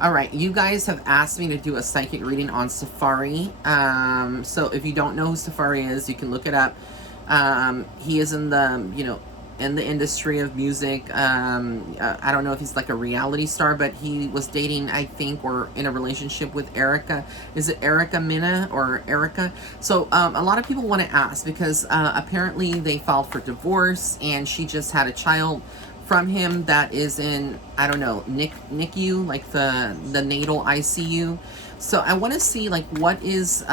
All right, you guys have asked me to do a psychic reading on Safaree. So if you don't know who Safaree is, you can look it up. He is in the, in the industry of music. I don't know if he's like a reality star, but he was dating, I think, or in a relationship with Erica. Is it Erica Minna or Erica? So a lot of people want to ask because apparently they filed for divorce and she just had a child from him that is in, I don't know, NICU, like the natal ICU. So I want to see like what is,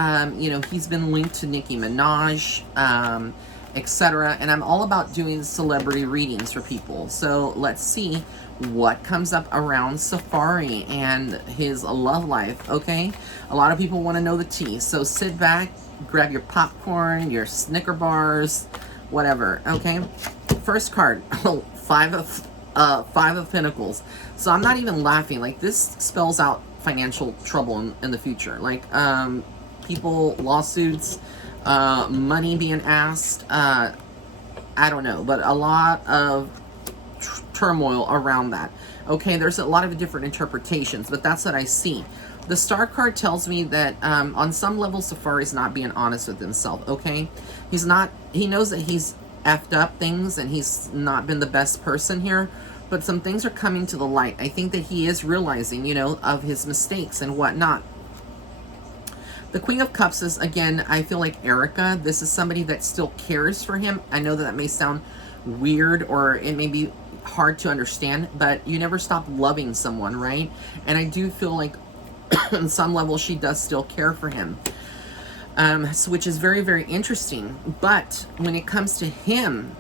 he's been linked to Nicki Minaj, etc. And I'm all about doing celebrity readings for people. So let's see what comes up around Safaree and his love life, okay? A lot of people want to know the tea. So sit back, grab your popcorn, your Snicker bars, whatever, okay? First card, five of Pentacles. So I'm not even laughing. Like, this spells out financial trouble in the future. Like, people, lawsuits, money being asked, I don't know, but a lot of turmoil around that. Okay, there's a lot of different interpretations, but that's what I see. The Star card tells me that on some level, Safaree's not being honest with himself, okay? He knows that he's effed up things and he's not been the best person here, but some things are coming to the light. I think that he is realizing, of his mistakes and whatnot. The Queen of Cups is, again, I feel like Erica. This is somebody that still cares for him. I know that may sound weird or it may be hard to understand, but you never stop loving someone, right? And I do feel like on some level she does still care for him. Which is very, very interesting. But when it comes to him,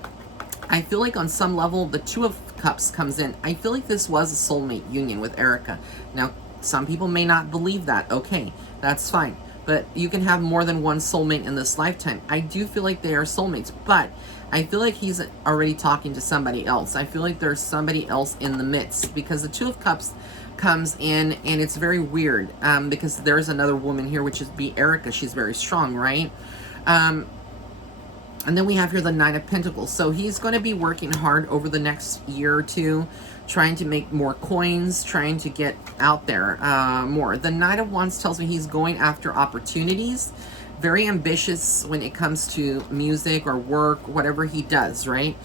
I feel like on some level, the Two of Cups comes in. I feel like this was a soulmate union with Erica. Now, some people may not believe that. Okay, that's fine. But you can have more than one soulmate in this lifetime. I do feel like they are soulmates, but I feel like he's already talking to somebody else. I feel like there's somebody else in the midst because the Two of Cups comes in and it's very weird because there's another woman here, which is Erica. She's very strong, right? And then we have here the Nine of Pentacles. So he's going to be working hard over the next year or two, trying to make more coins, trying to get out there more. The Knight of Wands tells me he's going after opportunities, very ambitious when it comes to music or work, whatever he does, right?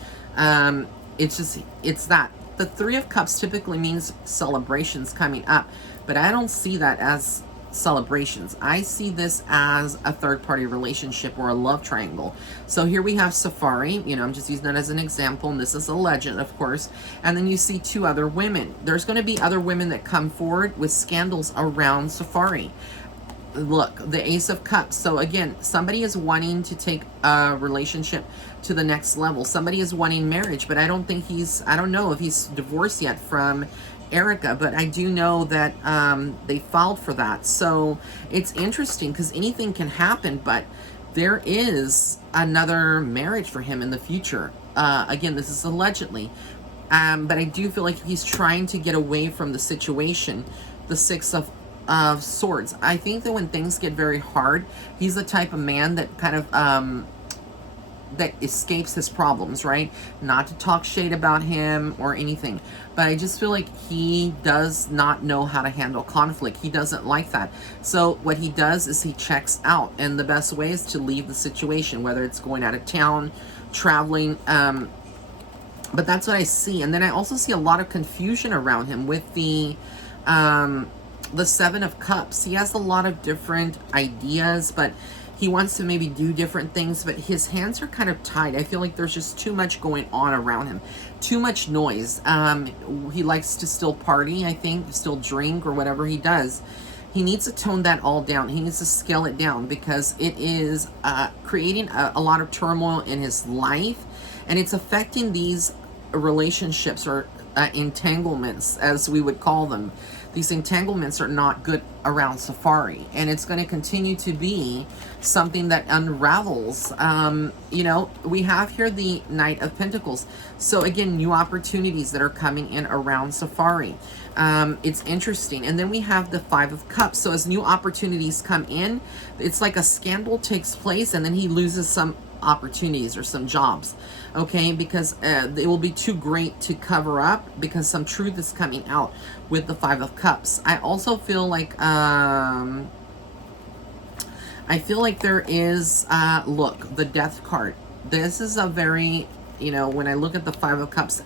It's that. The Three of Cups typically means celebrations coming up, but I don't see that as celebrations. I see this as a third-party relationship or a love triangle. So here we have Safaree, I'm just using that as an example, and this is a legend, of course. And then you see two other women. There's going to be other women that come forward with scandals around Safaree. Look, the Ace of Cups. So again, somebody is wanting to take a relationship to the next level. Somebody is wanting marriage, but I don't know if he's divorced yet from Erica, but I do know that they filed for that. So it's interesting because anything can happen, but there is another marriage for him in the future. Again, this is allegedly, but I do feel like he's trying to get away from the situation. The Six of Swords. I think that when things get very hard, he's the type of man that kind of that escapes his problems, right? Not to talk shade about him or anything, but I just feel like he does not know how to handle conflict. He doesn't like that. So what he does is he checks out, and the best way is to leave the situation, whether it's going out of town, traveling, but that's what I see. And then I also see a lot of confusion around him with the Seven of Cups. He has a lot of different ideas, but he wants to maybe do different things, but his hands are kind of tied. I feel like there's just too much going on around him. Too much noise. He likes to still party, I think, still drink or whatever he does. He needs to tone that all down. He needs to scale it down because it is creating a lot of turmoil in his life, and it's affecting these relationships or entanglements, as we would call them. These entanglements are not good around Safaree, and it's going to continue to be something that unravels. We have here the Knight of Pentacles. So again, new opportunities that are coming in around Safaree. It's interesting. And then we have the Five of Cups. So as new opportunities come in, it's like a scandal takes place, and then he loses some opportunities or some jobs. okay, because it will be too great to cover up, because some truth is coming out with the Five of Cups. I also feel like there is look, the Death card. This is a very, you know, when I look at the Five of Cups,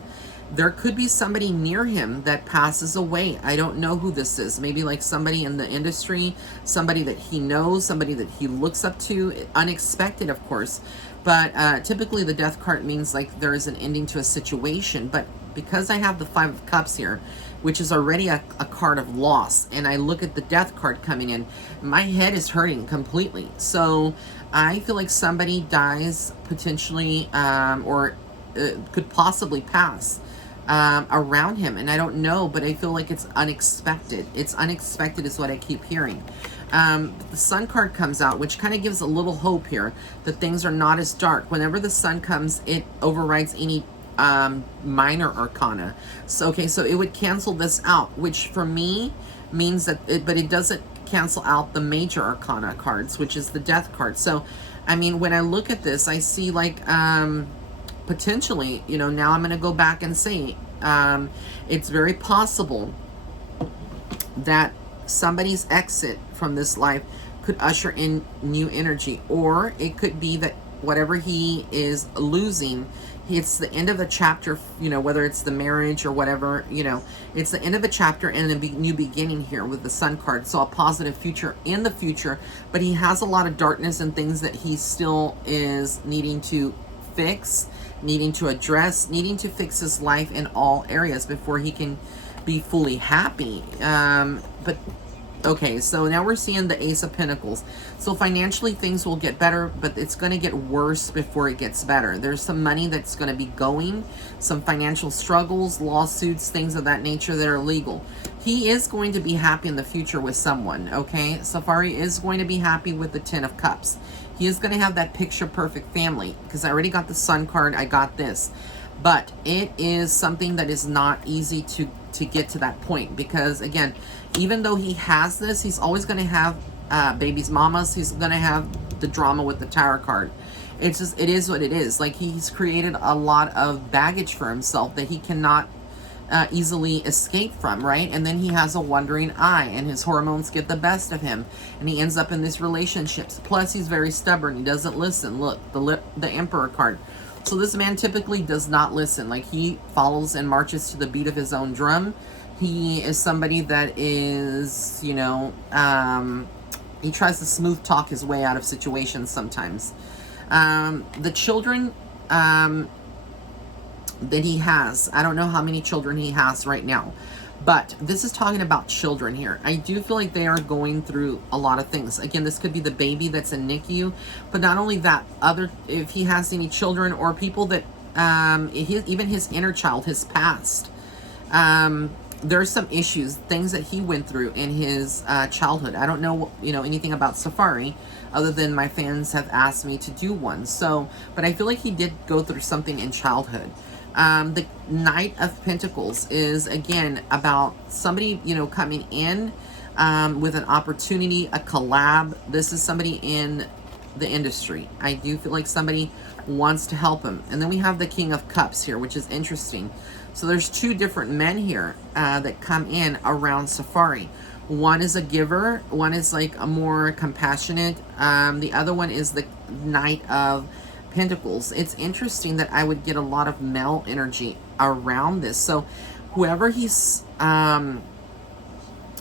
there could be somebody near him that passes away. I don't know who this is. Maybe like somebody in the industry, somebody that he knows, somebody that he looks up to. Unexpected, of course. But typically the Death card means like there is an ending to a situation. But because I have the Five of Cups here, which is already a card of loss, and I look at the Death card coming in, my head is hurting completely. So I feel like somebody dies potentially, or could possibly pass around him, and I don't know, but I feel like it's unexpected. It's unexpected is what I keep hearing. The Sun card comes out, which kind of gives a little hope here that things are not as dark. Whenever the Sun comes, it overrides any minor arcana. So okay, so it would cancel this out, which for me means that but it doesn't cancel out the major arcana cards, which is the Death card. So I mean, when I look at this, I see like potentially, you know, now I'm going to go back and say it's very possible that somebody's exit from this life could usher in new energy, or it could be that whatever he is losing, it's the end of the chapter, you know, whether it's the marriage or whatever, you know, it's the end of a chapter and a new beginning here with the Sun card. So a positive future in the future, but he has a lot of darkness and things that he still is needing to fix, needing to address, needing to fix his life in all areas before he can be fully happy. But okay, so now we're seeing the Ace of Pentacles. So financially things will get better, but it's going to get worse before it gets better. There's some money that's going to be going, some financial struggles, lawsuits, things of that nature that are legal. He is going to be happy in the future with someone, okay? Safaree is going to be happy with the Ten of Cups. He is going to have that picture perfect family, because I already got the Sun card, I got this. But it is something that is not easy to get to that point, because again, even though he has this, he's always going to have baby's mamas. He's going to have the drama with the Tower card. It's just, it is what it is. Like, he's created a lot of baggage for himself that he cannot easily escape from, right? And then he has a wandering eye, and his hormones get the best of him, and he ends up in these relationships. Plus, he's very stubborn. He doesn't listen. Look, the Emperor card. So this man typically does not listen. Like, he follows and marches to the beat of his own drum. He is somebody that is, you know, he tries to smooth talk his way out of situations sometimes. The children that he has, I don't know how many children he has right now, but this is talking about children here. I do feel like they are going through a lot of things. Again, this could be the baby that's in NICU, but not only that, if he has any children or people that, even his inner child, his past, there's some issues, things that he went through in his childhood. I don't know, you know, anything about Safaree other than my fans have asked me to do one. So, but I feel like he did go through something in childhood. The Knight of Pentacles is, again, about somebody, you know, coming in with an opportunity, a collab. This is somebody in the industry. I do feel like somebody wants to help him. And then we have the King of Cups here, which is interesting. So there's two different men here that come in around Safaree. One is a giver. One is like a more compassionate. The other one is the Knight of Pentacles. It's interesting that I would get a lot of male energy around this. So whoever he's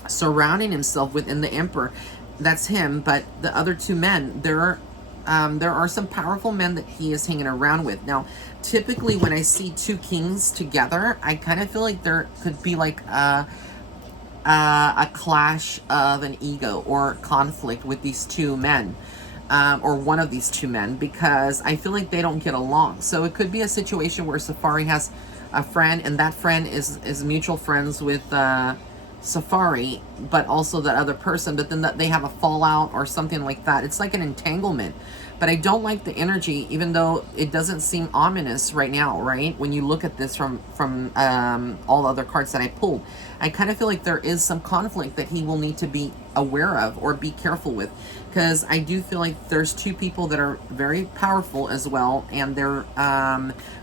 surrounding himself with in the Emperor, that's him. But the other two men, there are some powerful men that he is hanging around with. Now, typically when I see two kings together, I kind of feel like there could be like a clash of an ego or conflict with these two men. Or one of these two men, because I feel like they don't get along. So it could be a situation where Safaree has a friend, and that friend is mutual friends with Safaree, but also that other person, but then that they have a fallout or something like that. It's like an entanglement. But I don't like the energy, even though it doesn't seem ominous right now, right? When you look at this from all the other cards that I pulled, I kind of feel like there is some conflict that he will need to be aware of or be careful with, because I do feel like there's two people that are very powerful as well, and they're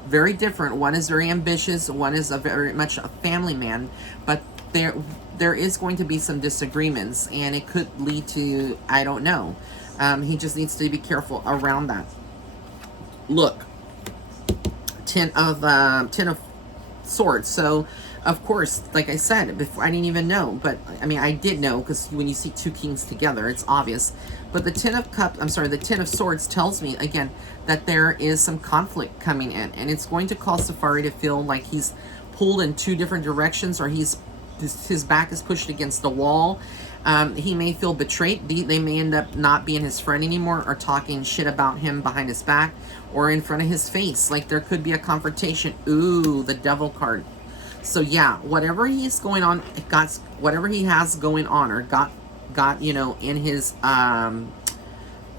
very different. One is very ambitious, one is a very much a family man, but there is going to be some disagreements, and it could lead to, I don't know. He just needs to be careful around that. Look, Ten of Swords. So, of course, like I said before, I didn't even know, but I mean, I did know, because when you see two kings together, it's obvious. But the Ten of Cups, I'm sorry, the Ten of Swords tells me again that there is some conflict coming in, and it's going to cause Safaree to feel like he's pulled in two different directions, or his back is pushed against the wall. He may feel betrayed. They may end up not being his friend anymore, or talking shit about him behind his back or in front of his face. Like, there could be a confrontation. Ooh, the Devil card. So yeah, whatever he's going on, whatever he has going on, or got you know, in his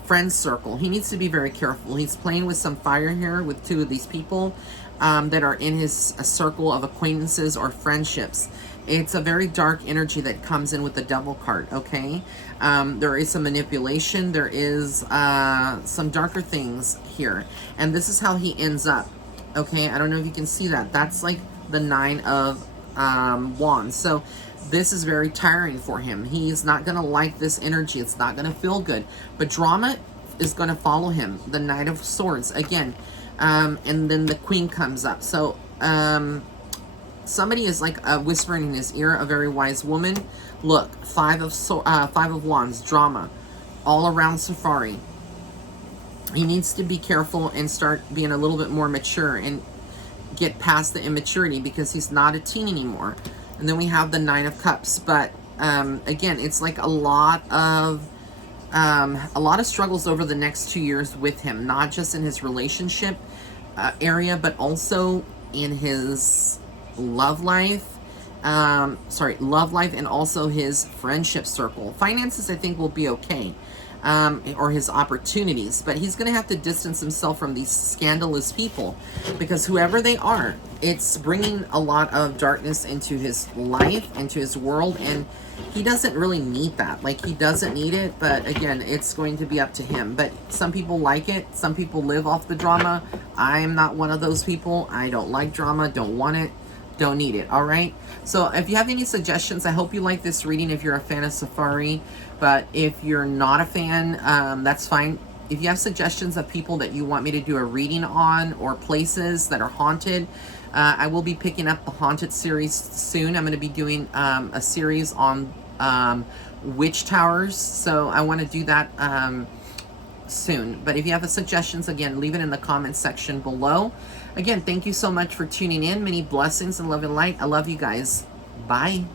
friend circle, he needs to be very careful. He's playing with some fire here with two of these people that are in his circle of acquaintances or friendships. It's a very dark energy that comes in with the Devil card, okay? There is some manipulation. There is some darker things here. And this is how he ends up, okay? I don't know if you can see that. That's like the Nine of Wands. So this is very tiring for him. He's not going to like this energy. It's not going to feel good. But drama is going to follow him. The Knight of Swords, again. And then the Queen comes up. So, somebody is like whispering in his ear, a very wise woman. Look, Five of Wands, drama, all around Safaree. He needs to be careful and start being a little bit more mature and get past the immaturity, because he's not a teen anymore. And then we have the Nine of Cups. But again, it's like a lot of struggles over the next 2 years with him, not just in his relationship area, but also in his love life, and also his friendship circle. Finances, I think, will be okay, or his opportunities, but he's going to have to distance himself from these scandalous people, because whoever they are, it's bringing a lot of darkness into his life, into his world, and he doesn't really need that. Like, he doesn't need it, but again, it's going to be up to him. But some people like it. Some people live off the drama. I'm not one of those people. I don't like drama, don't want it, don't need it. All right, so if you have any suggestions, I hope you like this reading if you're a fan of Safaree. But if you're not a fan, that's fine. If you have suggestions of people that you want me to do a reading on, or places that are haunted, I will be picking up the haunted series soon. I'm going to be doing a series on witch towers, so I want to do that soon. But if you have suggestions, again, leave it in the comments section below. Again, thank you so much for tuning in. Many blessings and love and light. I love you guys. Bye.